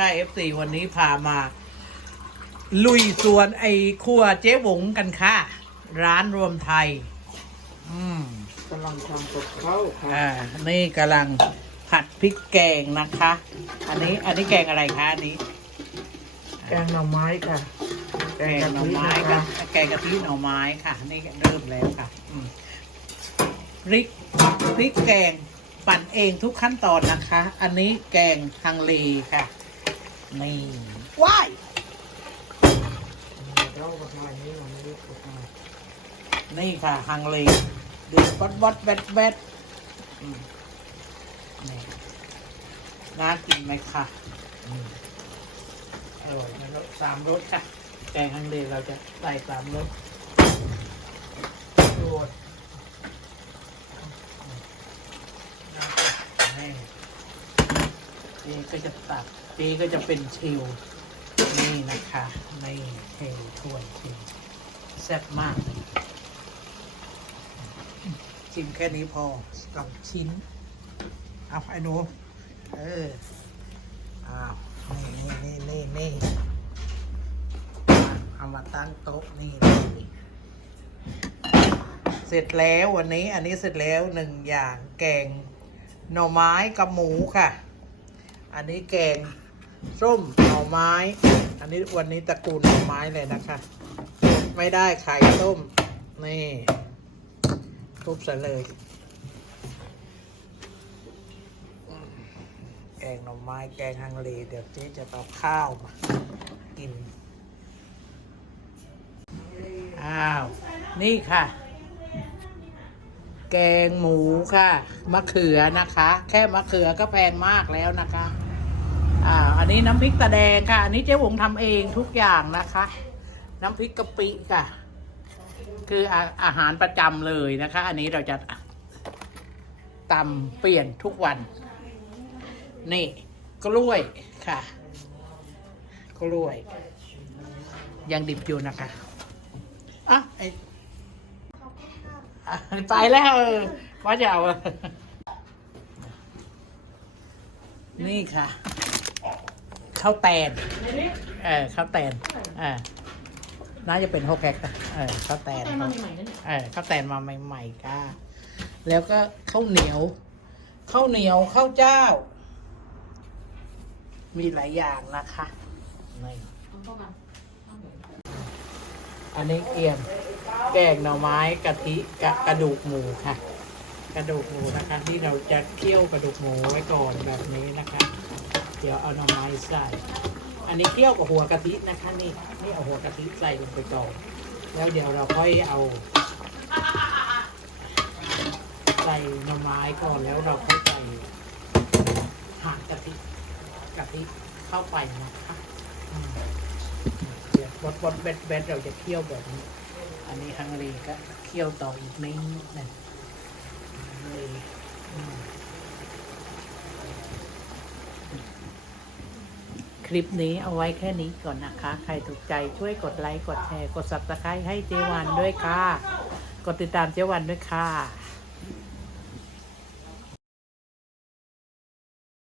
ใช่เอฟซีวันนี้พามา ลุยสวนไอ้ครัวเจ๊หวงกันค่ะ ร้านรวมไทย อืมกำลังทำกับข้าวค่ะอ่านี่กำลังผัดพริกแกงนะคะ อันนี้อันนี้แกงอะไรคะ อันนี้ แกงหน่อไม้ค่ะ แกงหน่อไม้กะค่ะทิแกงกะทิหน่อไม้ค่ะ นี่เริ่มแล้วค่ะอืมพริกพริกแกงปั่นเองทุกขั้นตอนนะคะ อันนี้แกงฮังเลค่ะ นี่ว้ายเราก็ทานนี่มันไม่ได้กดมานี่ค่ะฮังเลเดือดวัดวัดแวดแวดนี่น่ากินไหมค่ะอร่อยนะรสสามรสค่ะแกงฮังเลเราจะใส่สามรสโดดนี่ก็จะตัก นี่ก็จะเป็นชิวนี่นะคะนี่เทถ้วยชิวแซ่บมากชิมแค่นี้พอสองชิ้นเอาไอ้หนูเอออ้าวนี่นี่นี่นี่นี่เอามาตั้งโต๊ะนี่เลยเสร็จแล้ววันนี้อันนี้เสร็จแล้วหนึ่งอย่างแกงหน่อไม้กับหมูค่ะ อันนี้แกง ส้มหน่อไม้ อันนี้วันนี้ตระกูลหน่อไม้เลยนะคะไม่ได้ไข่ต้ม นี่ทุบใส่เลย แกงหน่อไม้แกงฮังเลเดี๋ยวเจ๊จะเอาข้าวมากิน อ้าว นี่ค่ะ แกงหมูค่ะ มะเขือนะคะ แค่มะเขือก็แพงมากแล้วนะคะ อ่า อันนี้น้ำพริกตาแดงค่ะ อันนี้เจ๊หวงทำเองทุกอย่างนะคะ น้ำพริกกะปิค่ะ คืออาอาหารประจำเลยนะคะ อันนี้เราจะตำเปลี่ยนทุกวัน นี่ กล้วยค่ะ กล้วย ยังดิบอยู่นะคะอะไออะไปแล้วว่าจะเอา นี่ค่ะ ข้าวแตนเออข้าวแตนเออน่าจะเป็นฮกแกกนะเออข้าวแตนเขาเออข้าวแตนมาใหม่ๆค่ะแล้วก็ข้าวเหนียวข้าวเหนียวข้าวเจ้า มีหลายอย่างนะคะนี่อันนี้เกียมแกงหน่อไม้กะทิกับกระดูกหมูค่ะ กระดูกหมูนะคะ ที่เราจะเคี่ยวกระดูกหมูไว้ก่อนแบบนี้นะคะ เดี๋ยวเอาหน่อไม้ใส่ อันนี้เคี่ยวกับหัวกะทินะคะนี่นี่เอาหัวกะทิใส่ลงไปก่อนแล้วเดี๋ยวเราค่อยเอาใส่หน่อไม้ก่อนแล้วเราค่อยใส่หางกะทิกะทิเข้าไปนะคะเดี๋ยวบดบดเบ็ดเบ็ดเราจะเคี่ยวแบบนี้ อันนี้ฮังเลก็เคี่ยวต่ออีกนิดนึงเลอื คลิปนี้เอาไว้แค่นี้ก่อนนะคะ ใครถูกใจช่วยกดไลค์ กดแชร์ กด subscribe ให้เจวันด้วยค่ะ กดติดตามเจวันด้วยค่ะ